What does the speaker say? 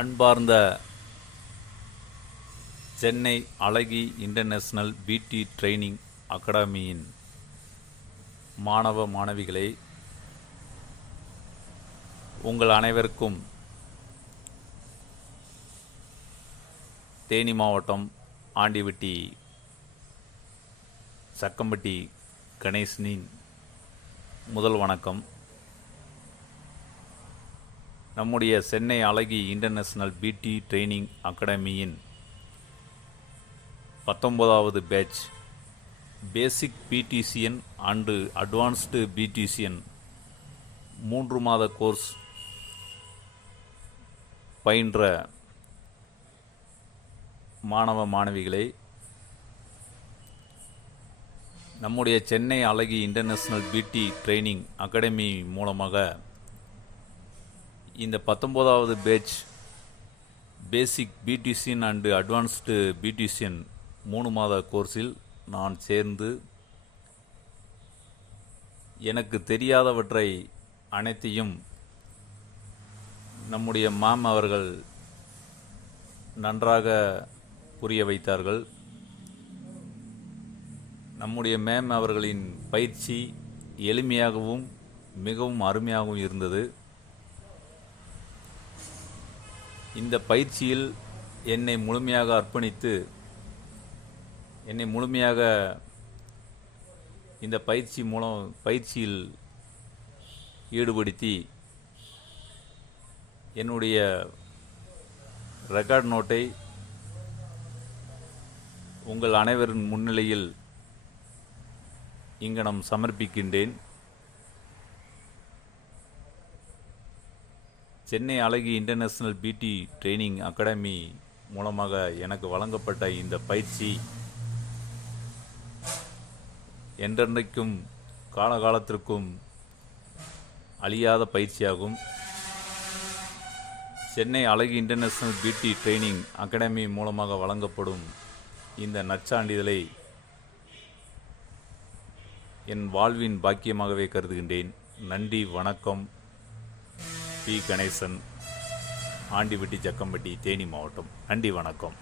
அன்பார்ந்த சென்னை அழகி இன்டர்நேஷனல் பிடி ட்ரைனிங் அகாடமியின் மாணவ மாணவிகளே உங்கள் அனைவருக்கும் தேனி மாவட்டம் ஆண்டிவட்டி சக்கம்பட்டி கணேசனின் முதல் வணக்கம். நம்முடைய சென்னை அழகி இன்டர்நேஷ்னல் பிடி ட்ரைனிங் அகாடமியின் பத்தொன்பதாவது batch. Basic beautician and advanced beautician மூன்று மாத கோர்ஸ் பயின்ற மாணவ மாணவிகளை நம்முடைய சென்னை அழகி இன்டர்நேஷ்னல் பிடி ட்ரைனிங் அகாடமி மூலமாக இந்த பத்தொம்போதாவது batch basic beautician and advanced beautician மூணு மாத கோர்ஸில் நான் சேர்ந்து எனக்கு தெரியாதவற்றை அனைத்தையும் நம்முடைய மேம் அவர்கள் நன்றாக புரிய வைத்தார்கள். நம்முடைய மேம் அவர்களின் பயிற்சி எளிமையாகவும் மிகவும் அருமையாகவும் இருந்தது. இந்த பயிற்சியில் என்னை முழுமையாக அர்ப்பணித்து என்னை முழுமையாக இந்த பயிற்சி மூலம் பயிற்சியில் ஈடுபடுத்தி என்னுடைய ரெக்கார்ட் நோட்டை உங்கள் அனைவரின் முன்னிலையில் இங்கனம் சமர்ப்பிக்கின்றேன். சென்னை அழகி இன்டர்நேஷ்னல் பிடி ட்ரைனிங் அகாடமி மூலமாக எனக்கு வழங்கப்பட்ட இந்த பயிற்சி என்றென்றைக்கும் காலகாலத்திற்கும் அழியாத பயிற்சியாகும். சென்னை அழகி இன்டர்நேஷ்னல் பிடி ட்ரைனிங் அகாடமி மூலமாக வழங்கப்படும் இந்த நற்சான்றிதழை என் வாழ்வின் பாக்கியமாகவே கருதுகின்றேன். நன்றி வணக்கம். பி கணேசன் ஆண்டிவட்டி ஜக்கம்பட்டி தேனி மாவட்டம். நன்றி வணக்கம்.